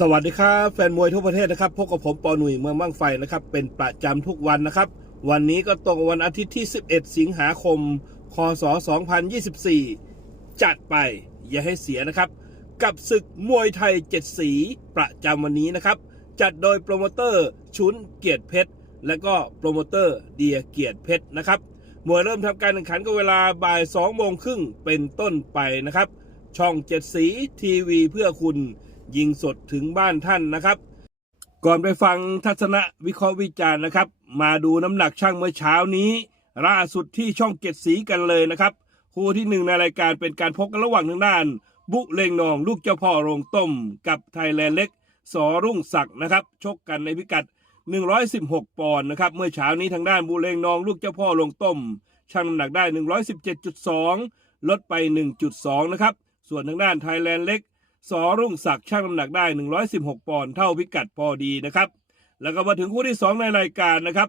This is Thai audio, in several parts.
สวัสดีครับแฟนมวยทั่วประเทศนะครับพบกับผมปอหนุ่ยเมืองบ้างไฟนะครับเป็นประจำทุกวันนะครับ วันนี้ก็ตรงวันอาทิตย์ที่ 11 สิงหาคม คศ 2024 จัดไปอย่าให้เสียนะครับ กับศึกมวยไทยเจ็ดสีประจำวันนี้นะครับ จัดโดยโปรโมเตอร์ชุนเกียรติเพชร และก็โปรโมเตอร์เดียเกียรติเพชรนะครับมวยเริ่มทำการแข่งขันก็เวลาบ่าย2โมงครึ่งเป็นต้นไปนะครับ ช่องเจ็ดสีทีวีเพื่อคุณ ยิงสดถึงบ้านท่านนะครับ ก่อนไปฟังทัศนะวิเคราะห์วิจารณ์นะครับ มาดูน้ำหนักช่างเมื่อเช้านี้ ล่าสุดที่ช่องเจ็ดสีกันเลยนะครับคู่ที่หนึ่งในรายการเป็นการพบกันระหว่างทางด้าน บุเลงนองลูกเจ้าพ่อโรงต้ม กับไทยแลนด์เล็ก สอรุ่งศักดิ์นะครับ ชกกันในพิกัด 116 ปอนด์นะครับ เมื่อเช้านี้ทางด้านบุเลงนองลูกเจ้าพ่อโรงต้มช่างน้ำหนักได้ 117.2 ลดไป 1.2 นะครับ ส่วนทางด้านไทยแลนด์เล็ก สอรุ่งศักดิ์ช่างน้ำหนักได้ 116 ปอนด์เท่าพิกัดพอดีนะครับ แล้วก็มาถึงคู่ที่ 2 ในรายการนะครับ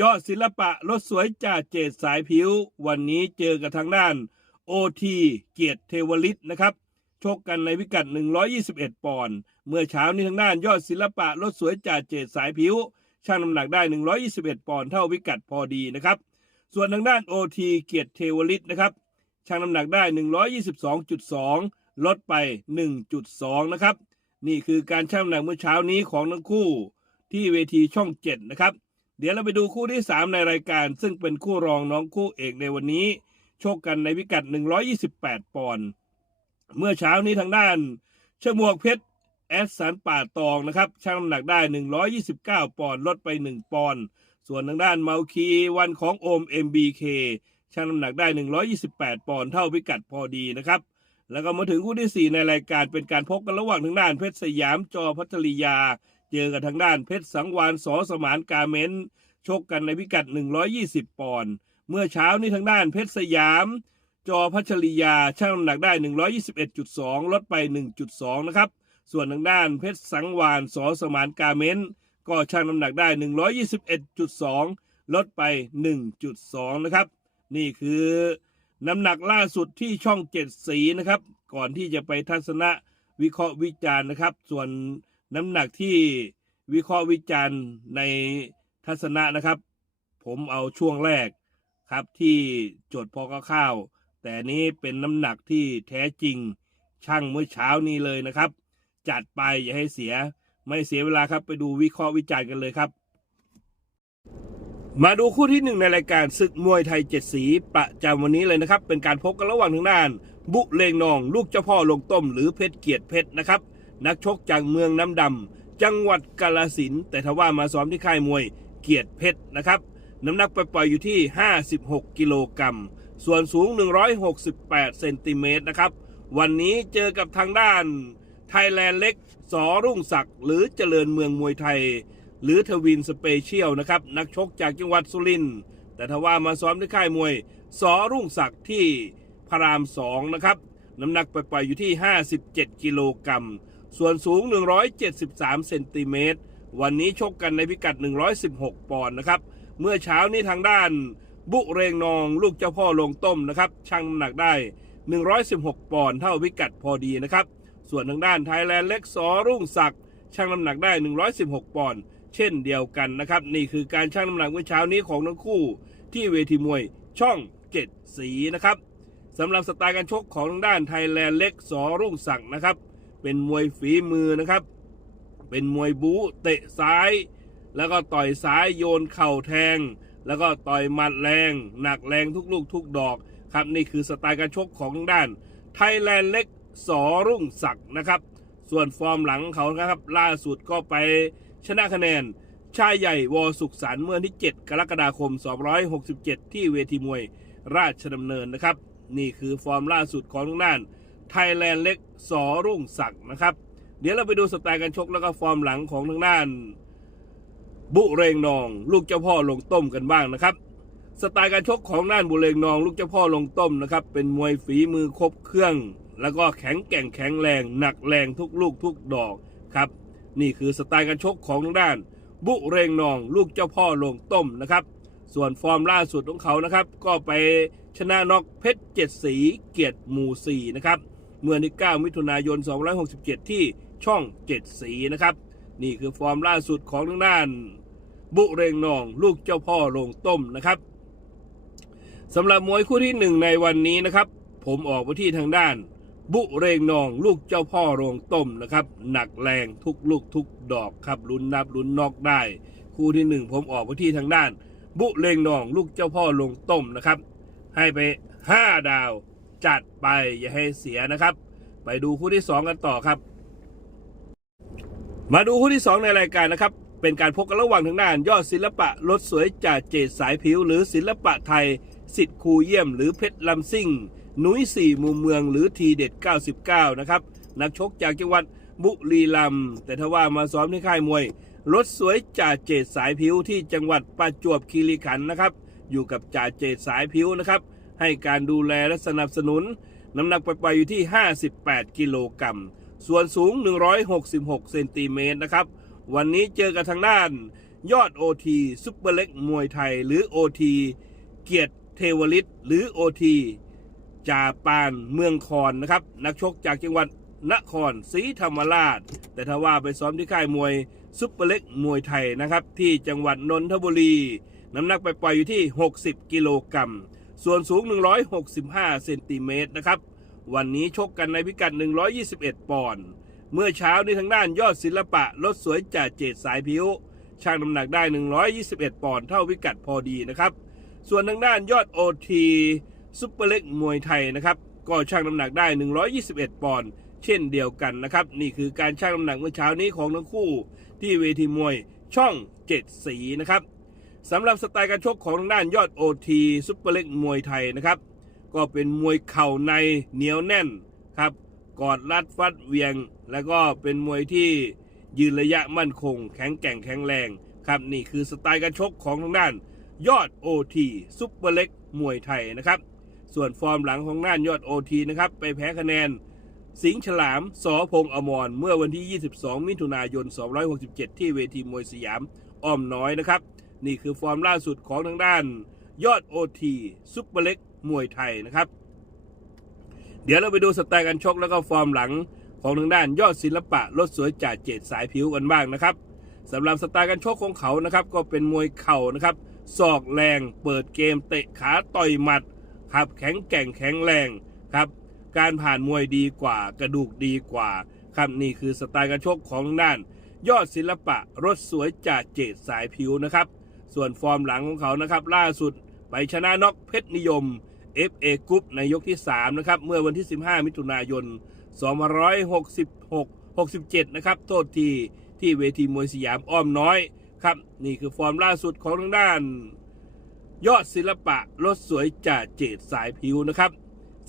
ยอดศิลปะรถสวยจ่าเจดสายผิว วันนี้เจอกับทางด้านโอทีเกียรติเทวลิตนะครับชกกันในพิกัด 121 ปอนด์เมื่อเช้านี้ทางด้านยอดศิลปะรถสวยจ่าเจดสายผิวช่างน้ำหนักได้ 121 ปอนด์เท่าพิกัดพอดีนะครับ ส่วนทางด้านโอทีเกียรติเทวลิตนะครับช่างน้ำหนักได้ 122.2 ลดไป 1.2 นะครับ นี่คือการชั่งน้ำหนักเมื่อเช้านี้ของทั้งคู่ที่เวทีช่อง 7 นะครับ เดี๋ยวเราไปดูคู่ที่ 3 ในรายการ ซึ่งเป็นคู่รองน้องคู่เอกในวันนี้ โชคกันในพิกัด 128 ปอนด์เมื่อเช้านี้ทางด้านชมวกเพชรแอสสันป่าตองนะครับชั่งน้ำหนักได้ 129 ปอนด์ลดไป 1 ปอนด์ส่วนทางด้านเมาคีวันของโอม MBK ชั่งน้ำหนักได้ 128 ปอนด์เท่าพิกัดพอดีนะครับ แล้วก็มาถึงคู่ที่ 4 ในรายการเป็นการพบกันระหว่างทางด้านเพชรสยามจอพัทริยา เจอกับทางด้านเพชรสังวานสอสมานกาเมนชกกันในพิกัด 120 ปอนด์เมื่อเช้านี้ทางด้านเพชรสยาม จอพัชริยาชั่งน้ำหนักได้ 121.2 ลดไป 1.2 นะครับ ส่วนทางด้านเพชรสังวานสอสมานกาเมนก็ชั่งน้ำหนักได้ 121.2 ลดไป 1.2 นะครับ นี่คือ น้ำหนักล่าสุดที่ช่องเจ็ดสีนะครับ ก่อนที่จะไปทัศนะวิเคราะห์วิจารณ์นะครับ ส่วนน้ำหนักที่วิเคราะห์วิจารณ์ในทัศนะนะครับ ผมเอาช่วงแรกครับที่จดพอข้าวแต่นี้เป็นน้ำหนักที่แท้จริงช่างเมื่อเช้านี้เลยนะครับ จัดไปอย่าให้เสียไม่เสียเวลาครับไปดูวิเคราะห์วิจารณ์กันเลยครับ มาดูคู่ที่หนึ่งในรายการศึกมวยไทยเจ็ดสีประจำวันนี้เลยนะครับ เป็นการพบกันระหว่างทางด้าน บุเลงนอง ลูกเจ้าพ่อลงต้ม หรือเพชรเกียรติเพชรนะครับ นักชกจากเมืองน้ำดำจังหวัดกาลสินแต่ทว่ามาซ้อมที่ค่ายมวยเกียรติเพชรนะครับ น้ำหนักไปปล่อยอยู่ที่ 56 กิโลกรัมส่วนสูง 168 เซนติเมตรนะครับ วันนี้เจอกับทางด้านไทยแลนด์เล็กสอรุ่งศักดิ์หรือเจริญเมืองมวยไทย หรือทวินสเปเชียลนะครับ นักชกจากจังหวัดสุรินทร์แต่ทว่ามาซ้อมที่ค่ายมวยสอรุ่งศักดิ์ที่พระรามสองนะครับ น้ำหนักไปปล่อยๆอยู่ที่ 57 กิโลกรัม ส่วนสูง 173 เซนติเมตร วันนี้ชกกันในพิกัด 116 ปอนด์นะครับ เมื่อเช้านี้ทางด้านบุเรงนองลูกเจ้าพ่อลงต้มนะครับชั่งน้ำหนักได้ 116 ปอนด์เท่าพิกัดพอดีนะครับ ส่วนทางด้านไทยแลนด์เล็กสอรุ่งศักดิ์ชั่งน้ำหนักได้ 116 ปอนด์ เช่นเดียวกันนะครับ นี่คือการชั่งน้ำหนักเมื่อเช้านี้ของทั้งคู่ที่เวทีมวยช่องเจ็ดสีนะครับสำหรับสไตล์การชกของทางด้านไทยแลนด์เล็กสอรุ่งศักดิ์นะครับ เป็นมวยฝีมือนะครับ เป็นมวยบู๊เตะซ้าย แล้วก็ต่อยซ้ายโยนเข่าแทง แล้วก็ต่อยหมัดแรง หนักแรงทุกลูกทุกดอกครับนี่คือสไตล์การชกของทางด้านไทยแลนด์เล็กสอรุ่งศักดิ์นะครับ ส่วนฟอร์มหลังเขานะครับ ล่าสุดก็ไป ชนะคะแนน ชายใหญ่วอสุขสันต์เมื่อวันที่ 7 กรกฎาคม 267 ที่เวทีมวยราชดำเนินนะครับ นี่คือฟอร์มล่าสุดของทางด้านไทยแลนด์เล็กสอรุ่งศักดิ์นะครับ เดี๋ยวเราไปดูสไตล์การชกแล้วก็ฟอร์มหลังของทางด้าน บุเรงนอง ลูกเจ้าพ่อลงต้มกันบ้างนะครับ สไตล์การชกของด้านบุเรงนอง ลูกเจ้าพ่อลงต้มนะครับ เป็นมวยฝีมือครบเครื่อง แล้วก็แข็งแกร่งแข็งแรง หนักแรงทุกลูกทุกดอกครับ นี่คือสไตล์การชกของทางด้าน บุเรงนองลูกเจ้าพ่อลงต้มนะครับ ส่วนฟอร์มล่าสุดของเขานะครับ ก็ไปชนะน็อกเพชรเจ็ดสีเกียรติหมู่สี่นะครับเมื่อวันที่9มิถุนายน 267 ที่ช่องเจ็ดสีนะครับ นี่คือฟอร์มล่าสุดของทางด้าน บุเรงนอง ลูกเจ้าพ่อโรงต้มนะครับสำหรับมวยคู่ที่หนึ่งในวันนี้นะครับ ผมออกไปที่ทางด้าน บุเรงนองลูกเจ้าพ่อโรงต้มนะครับ หนักแรงทุกลูกทุกดอกครับลุ้นนับลุ้นนอกได้ คู่ที่หนึ่งผมออกไปที่ทางด้าน บุเรงนองลูกเจ้าพ่อโรงต้มนะครับ ให้ไป 5 ดาวจัดไปอย่าให้เสียนะครับ ไปดูคู่ที่ 2 กันต่อครับ มาดูคู่ที่ 2 ในรายการนะครับ เป็นการพบกันระหว่างทางด้าน ยอดศิลปะรถสวยจ่าเจดสายผิว หรือศิลปะไทยสิทธิ์ครูเยี่ยม หรือเพชรลำซิ่ง นุ้ยสี่มุมเมืองหรือทีเด็ด 99 นะครับนักชกจากจังหวัดบุรีรัมย์แต่ถ้าว่ามาซ้อมที่ค่ายมวยรถสวยจ่าเจดสายผิวที่จังหวัดประจวบคีรีขันธ์นะครับ อยู่กับจ่าเจดสายผิวนะครับ ให้การดูแลและสนับสนุน น้ำหนักปล่อยๆอยู่ที่ 58 กิโลกรัมส่วนสูง 166 เซนติเมตรนะครับ วันนี้เจอกับทางด้าน ยอด OT ซุปเปอร์เล็กมวยไทย หรือ OT เกียรติเทวลิตหรือ OT จาปานเมืองคอนนะครับ นักชกจากจังหวัดนครศรีธรรมราช แต่ถ้าว่าไปซ้อมที่ค่ายมวยซุปเปอร์เล็กมวยไทยนะครับ ที่จังหวัดนนทบุรี น้ำหนักไปปล่อยอยู่ที่ 60 กิโลกรัม ส่วนสูง 165 เซนติเมตรนะครับ วันนี้ชกกันในพิกัด 121 ปอนด์ เมื่อเช้านี้ทางด้านยอดศิลปะรถสวยจ่าเจดสายผิวช่างน้ำหนักได้ 121 ปอนด์เท่าพิกัดพอดีนะครับ ส่วนทางด้านยอดโอที ซุปเปอร์เล็กมวยไทยนะครับ ก็ช่างน้ำหนักได้ 121 ปอนด์เช่นเดียวกันนะครับ นี่คือการช่างน้ำหนักเมื่อเช้านี้ของทั้งคู่ ที่เวทีมวยช่องเจ็ดสีนะครับสำหรับสไตล์การชกของทางด้านยอดโอทีซุปเปอร์เล็กมวยไทยนะครับ ก็เป็นมวยเข่าในเหนียวแน่นครับกอดรัดฟัดเวียง แล้วก็เป็นมวยที่ยืนระยะมั่นคง แข็งแกร่งแข็งแรงครับนี่คือสไตล์การชกของทางด้าน ยอด OT ซุปเปอร์เล็กมวยไทยนะครับ ส่วนฟอร์มหลังของด้านยอด OT นะครับไปแพ้คะแนน สิงห์ฉลามสอพงอมรเมื่อวันที่ 22 มิถุนายน 267 ที่เวทีมวยสยามอ้อมน้อยนะครับ นี่คือฟอร์มล่าสุดของทางด้าน ยอด OT ซุปเปอร์เล็กมวยไทยนะครับ เดี๋ยวเราไปดูสไตล์การชกแล้วก็ฟอร์มหลังของทางด้านยอดศิลปะรถสวยจ่าเจดสายผิวกันบ้างนะครับสำหรับสไตล์การชกของเขานะครับ ก็เป็นมวยเข่านะครับศอกแรง เปิดเกมเตะขาต่อยหมัด ครับแข็งแกร่งแข็งแรงครับ การผ่านมวยดีกว่า กระดูกดีกว่าครับนี่คือสไตล์การชกของด้าน ยอดศิลปะรถสวยจ่าเจดสายผิวนะครับ ส่วนฟอร์มหลังของเขานะครับ ล่าสุดไปชนะน็อกเพชรนิยม FA กรุ๊ปในยกที่ 3 นะครับ เมื่อวันที่ 15 มิถุนายน 2566 67 นะครับ โทษทีที่เวทีมวยสยามอ้อมน้อยครับ นี่คือฟอร์มล่าสุดของทางด้าน ยอดศิลปะรถสวยจ่าเจดสายผิวนะครับ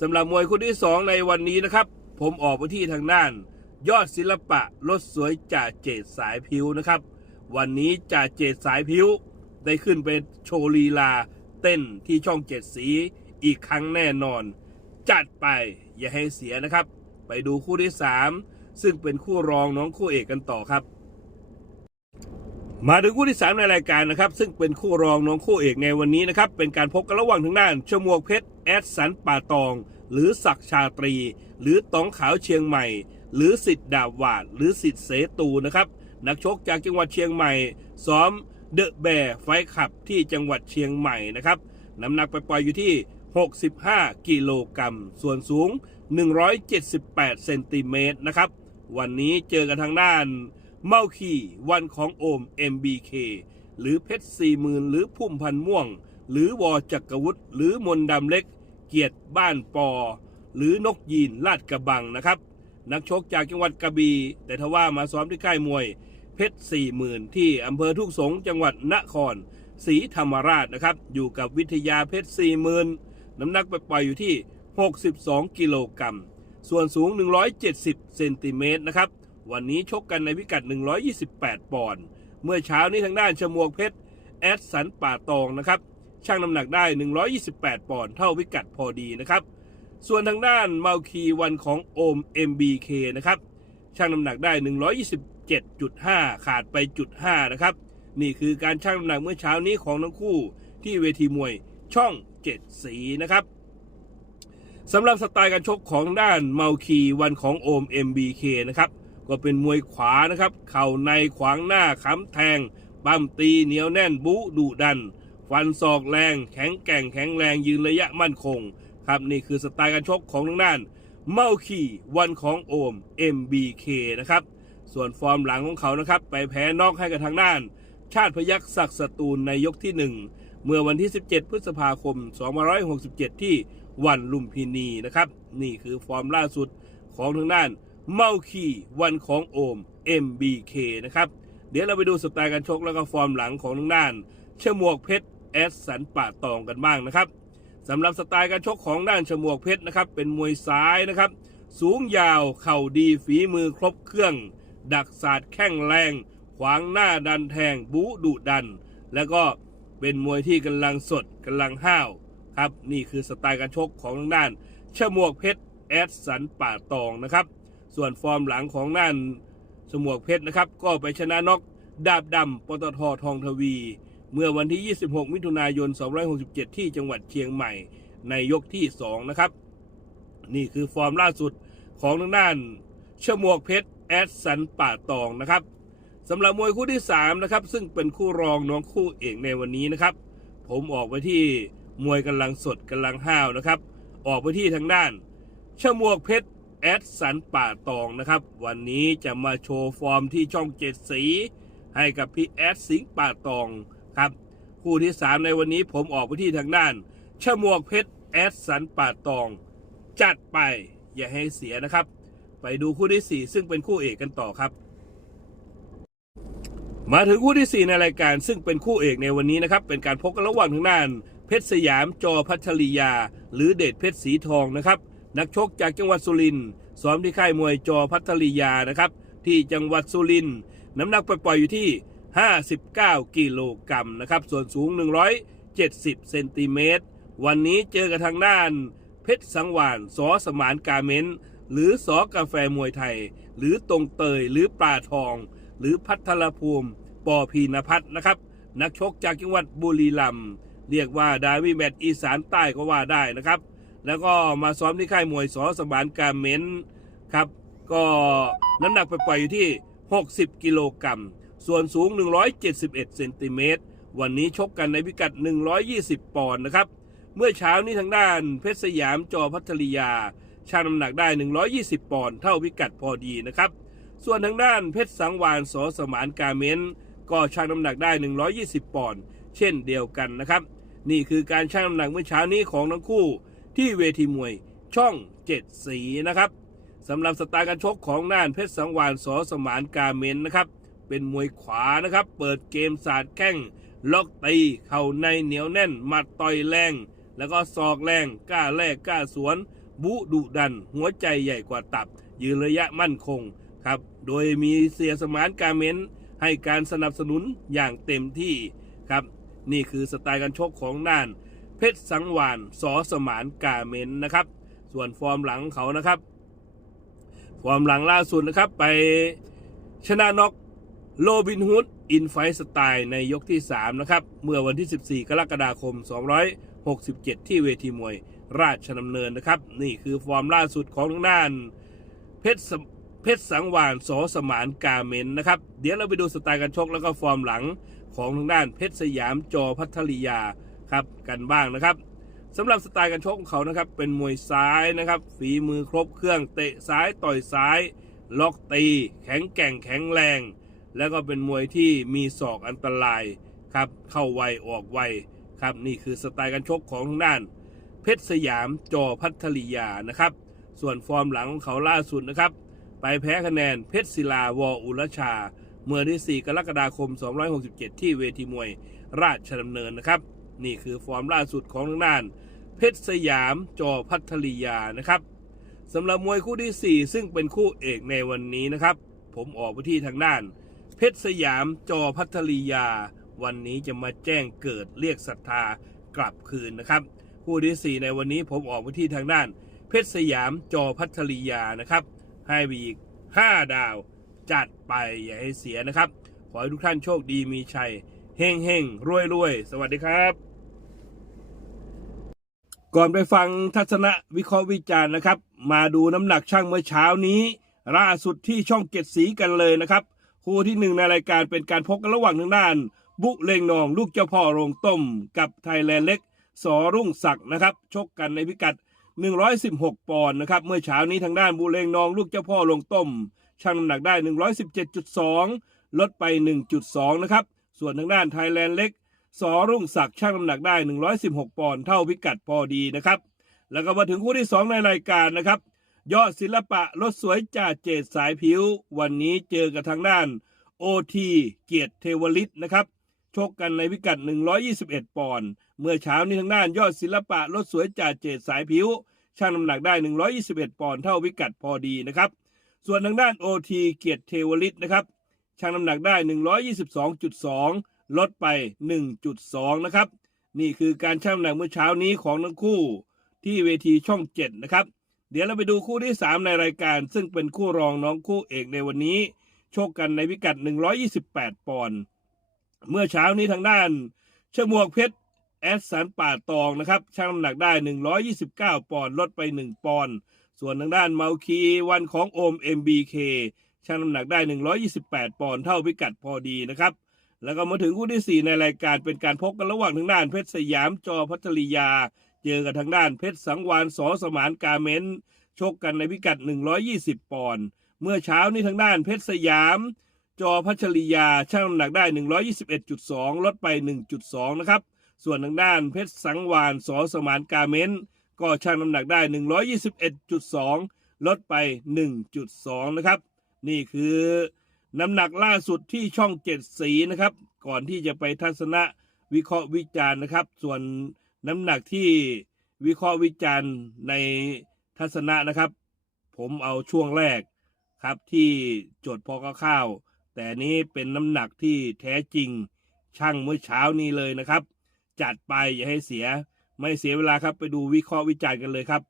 สำหรับมวยคู่ที่ 2 ในวันนี้นะครับ ผมออกไปที่ทางด้าน ยอดศิลปะรถสวยจ่าเจดสายผิวนะครับ วันนี้จ่าเจดสายผิวได้ขึ้นไปโชว์ลีลา เต้นที่ช่องเจ็ดสีอีกครั้งแน่นอน จัดไปอย่าให้เสียนะครับ ไปดูคู่ที่ 3 ซึ่งเป็นคู่รองน้องคู่เอกกันต่อครับ มาถึงคู่ที่ 3 ในรายการนะครับ ซึ่งเป็นคู่รองน้องคู่เอกในวันนี้นะครับ เป็นการพบกันระหว่างทางด้านชมวกเพชรแอดสันป่าตอง หรือศักชาตรี หรือตองขาวเชียงใหม่ หรือสิทธิ์ดาบวาด หรือสิทธิ์เสตูนะครับ นักชกจากจังหวัดเชียงใหม่ ซ้อมเดอะแบร์ไฟขับที่จังหวัดเชียงใหม่นะครับน้ำหนักไปปล่อยอยู่ที่ 65 กิโลกรัมส่วนสูง 178 เซนติเมตรนะครับ วันนี้เจอกันทางด้าน เมาคีวันของโอม MBK หรือเพชรสี่หมื่นหรือพุ่มพันม่วง หรือวอจักรวุฒิหรือมนดำเล็ก เกียรติบ้านปอ หรือนกยีนลาดกระบังนะครับ นักชกจากจังหวัดกระบี่แต่ทว่ามาซ้อมที่ค่ายมวย เพชรสี่หมื่นที่อำเภอทุกสงจังหวัดนครศรีธรรมราชนะครับ อยู่กับวิทยาเพชรสี่หมื่นน้ำหนักไปปล่อยอยู่ที่ 62 กิโลกรัมส่วนสูง 170 เซนติเมตรนะครับ วันนี้ชกกันในพิกัด 128 ปอนด์เมื่อเช้านี้ทางด้านชมวกเพชร แอดสันป่าตองนะครับช่างน้ำหนักได้ 128 ปอนด์เท่าพิกัดพอดีนะครับ ส่วนทางด้านเมาคีวันของโอม MBK นะครับช่างน้ำหนักได้ 127.5 ขาดไปจุด5นะครับ นี่คือการช่างน้ำหนักเมื่อเช้านี้ของทั้งคู่ที่เวทีมวยช่องเจ็ดสีนะครับสำหรับสไตล์การชกของด้านเมาคีวันของโอม MBK นะครับ ก็เป็นมวยขวานะครับ เข่าในขวางหน้าค้ำแทง ปั้มตีเหนียวแน่นบุดุดัน ฟันศอกแรง แข็งแกร่งแข็งแรงยืนระยะมั่นคง ครับนี่คือสไตล์การชกของทางด้านเมาคีวันของโอม MBK นะครับ ส่วนฟอร์มหลังของเขานะครับ ไปแพ้นอกให้กับทางด้าน ชาติพยักษ์ศักดิ์สตูลในยกที่ 1 เมื่อวันที่ 17 พฤษภาคม 2567 ที่วันลุมพินีนะครับ นี่คือฟอร์มล่าสุดของทางด้าน เมาคีวันของโอม MBK นะครับ เดี๋ยวเราไปดูสไตล์การชกแล้วก็ฟอร์มหลังของทางด้านชมวกเพชรแอสสันป่าตองกันบ้างนะครับสำหรับสไตล์การชกของด้านชมวกเพชรนะครับ เป็นมวยซ้ายนะครับ สูงยาวเข่าดีฝีมือครบเครื่อง ดักศาสตร์แข้งแรง ขวางหน้าดันแทงบูดุดัน แล้วก็เป็นมวยที่กำลังสดกำลังห้าวครับ นี่คือสไตล์การชกของทางด้านชมวกเพชรแอดสันป่าตองนะครับ ส่วนฟอร์มหลังของด้านชมวกเพชรนะครับ ก็ไปชนะน็อกดาบดำปตททองทวี เมื่อวันที่ 26 มิถุนายน2567 ที่จังหวัดเชียงใหม่ในยกที่ 2 นะครับ นี่คือฟอร์มล่าสุดของทางด้านชมวกเพชรแอดสันป่าตองนะครับสำหรับมวยคู่ที่ 3 นะครับ ซึ่งเป็นคู่รองน้องคู่เอกในวันนี้นะครับ ผมออกไปที่มวยกำลังสดกำลังห้าวนะครับ ออกไปที่ทางด้านชมวกเพชร แอดสันป่าตองนะครับ วันนี้จะมาโชว์ฟอร์มที่ช่องเจ็ดสี ให้กับพี่แอดสิงป่าตองครับ คู่ที่ 3 ในวันนี้ผมออกไปที่ทางด้านชมวกเพชรแอดสันป่าตอง จัดไปอย่าให้เสียนะครับ ไปดูคู่ที่ 4 ซึ่งเป็นคู่เอกกันต่อครับ มาถึงคู่ที่ 4 ในรายการซึ่งเป็นคู่เอกในวันนี้นะครับ เป็นการพบกันระหว่างทางด้าน เพชรสยามจอพัชริยา หรือเดชเพชรสีทองนะครับ นักชกจากจังหวัดสุรินทร์ซ้อมที่ค่ายมวยจอพัทริยานะครับ ที่จังหวัดสุรินทร์น้ำหนักปล่อยๆอยู่ที่ 59 กิโลกรัมนะครับ ส่วนสูง 170 เซนติเมตร วันนี้เจอกับทางด้าน เพชรสังวานสอสมานกาเมนหรือสอกาแฟมวยไทย หรือตรงเตยหรือปลาทอง หรือพัทรภูมิ ปอพีนพัฒนะครับ นักชกจากจังหวัดบุรีรัมย์เรียกว่าดาวิแมตอีสานใต้ก็ว่าได้นะครับ แล้วก็มาซ้อมที่ค่ายมวยสอสมานกาเมนครับ ก็น้ำหนักไปปล่อยอยู่ที่ 60 กิโลกรัม ส่วนสูง 171 เซนติเมตร วันนี้ชกกันในพิกัด 120 ปอนด์นะครับ เมื่อเช้านี้ทางด้านเพชรสยามจอพัทริยาชั่งน้ำหนักได้ 120 ปอนด์เท่าพิกัดพอดีนะครับ ส่วนทางด้านเพชรสังวานสอสมานกาเมนก็ชั่งน้ำหนักได้ 120 ปอนด์เช่นเดียวกันนะครับ นี่คือการชั่งน้ำหนักเมื่อเช้านี้ของทั้งคู่ ที่เวทีมวยช่องเจ็ดสีนะครับสำหรับสไตล์การชกของน่านเพชรสังวานสอสมานกาเมนนะครับ เป็นมวยขวานะครับ เปิดเกมสาดแข้งล็อกตี เข่าในเหนียวแน่นหมัดต่อยแรง แล้วก็ศอกแรงกล้าแลกกล้าสวน บุดุดัน หัวใจใหญ่กว่าตับ ยืนระยะมั่นคงครับ โดยมีเสียสมานกาเมนให้การสนับสนุนอย่างเต็มที่ครับ นี่คือสไตล์การชกของน่าน เพชรสังวานสอสมานกาเมนนะครับ ส่วนฟอร์มหลังเขานะครับ ฟอร์มหลังล่าสุดนะครับ ไปชนะน็อกโลบินฮูดอินไฟสไตล์ในยกที่ 3 นะครับ เมื่อวันที่ 14 กรกฎาคม 267 ที่เวทีมวยราชดำเนินนะครับ นี่คือฟอร์มล่าสุดของทางด้านเพชรเพชรสังวานสอสมานกาเมนนะครับ เดี๋ยวเราไปดูสไตล์การชกแล้วก็ฟอร์มหลังของทางด้านเพชรสยามจอพัทริยา ครับกันบ้างนะครับสำหรับสไตล์การชกของเขานะครับ เป็นมวยซ้ายนะครับ ฝีมือครบเครื่องเตะซ้ายต่อยซ้าย ล็อกตี แข็งแกร่งแข็งแรง แล้วก็เป็นมวยที่มีศอกอันตรายครับเข้าไวออกไวครับนี่คือสไตล์การชกของทางด้าน เพชรสยามจอพัทริยานะครับ ส่วนฟอร์มหลังของเขาล่าสุดนะครับ ไปแพ้คะแนนเพชรศิลาวออุรชา เมื่อที่ 4 กรกฎาคม 267 ที่เวทีมวยราชดำเนินนะครับ นี่คือฟอร์มล่าสุดของทางด้าน เพชรสยามจอพัทริยานะครับสำหรับมวยคู่ที่ 4 ซึ่งเป็นคู่เอกในวันนี้นะครับ ผมออกไปที่ทางด้าน เพชรสยามจอพัทริยา วันนี้จะมาแจ้งเกิดเรียกศรัทธากลับคืนนะครับ คู่ที่ 4 ในวันนี้ผมออกไปที่ทางด้าน เพชรสยามจอพัทริยานะครับ ให้ไปอีก 5 ดาว จัดไปอย่าให้เสียนะครับ ขอให้ทุกท่านโชคดีมีชัยเฮงเฮงรวยรวยสวัสดีครับ ก่อนไปฟังทัศนะวิเคราะห์วิจารณ์นะครับ มาดูน้ำหนักช่างเมื่อเช้านี้ ล่าสุดที่ช่องเจ็ดสีกันเลยนะครับ คู่ที่หนึ่งในรายการเป็นการพบกันระหว่างทางด้าน บุเลงนองลูกเจ้าพ่อโรงต้ม กับไทยแลนด์เล็ก สอรุ่งศักดิ์นะครับ ชกกันในพิกัด 116 ปอนด์นะครับ เมื่อเช้านี้ทางด้านบุเลงนองลูกเจ้าพ่อโรงต้มชั่งน้ำหนักได้ 117.2 ลดไป 1.2 นะครับ ส่วนทางด้านไทยแลนด์เล็ก สอรุ่งศักดิ์ชั่งน้ำหนักได้ 116 ปอนด์เท่าพิกัดพอดีนะครับ แล้วก็มาถึงคู่ที่ 2 ในรายการนะครับ ยอดศิลปะรถสวยจ่าเจดสายผิว วันนี้เจอกับทางด้านโอทีเกียรติเทวลิตนะครับ ชกกันในพิกัด 121 ปอนด์เมื่อเช้านี้ทางด้านยอดศิลปะรถสวยจ่าเจดสายผิวช่างน้ำหนักได้ 121 ปอนด์เท่าพิกัดพอดีนะครับ ส่วนทางด้านโอทีเกียรติเทวลิตนะครับช่างน้ำหนักได้ 122.2 ลดไป 1.2 นะครับ นี่คือการชั่งน้ำหนักเมื่อเช้านี้ของทั้งคู่ที่เวทีช่อง 7 นะครับ เดี๋ยวเราไปดูคู่ที่ 3 ในรายการ ซึ่งเป็นคู่รองน้องคู่เอกในวันนี้ โชกกันในพิกัด 128 ปอนด์เมื่อเช้านี้ทางด้านเชมวกเพชรแอสสันป่าตองนะครับชั่งน้ำหนักได้ 129 ปอนด์ลดไป 1 ปอนด์ส่วนทางด้านเมาคีวันของโอม MBK ชั่งน้ำหนักได้ 128 ปอนด์เท่าพิกัดพอดีนะครับ แล้วก็มาถึงคู่ที่ 4 ในรายการเป็นการพบกันระหว่างทางด้านเพชรสยามจอพัทริยา เจอกับทางด้านเพชรสังวานสอสมานกาเมนชกกันในพิกัด 120 ปอนด์เมื่อเช้านี้ทางด้านเพชรสยาม จอพัชริยาช่างน้ำหนักได้ 121.2 ลดไป 1.2 นะครับ ส่วนทางด้านเพชรสังวานสอสมานกาเมนก็ช่างน้ำหนักได้ 121.2 ลดไป 1.2 นะครับ นี่คือ น้ำหนักล่าสุดที่ช่องเจ็ดสีนะครับ ก่อนที่จะไปทัศนะวิเคราะห์วิจารณ์นะครับ ส่วนน้ำหนักที่วิเคราะห์วิจารณ์ในทัศนะนะครับ ผมเอาช่วงแรกครับที่จดพอข้าวแต่นนี้เป็นน้ำหนักที่แท้จริงช่างเมื่อเช้านี้เลยนะครับ จัดไปอย่าให้เสียไม่เสียเวลาครับไปดูวิเคราะห์วิจารณ์กันเลยครับ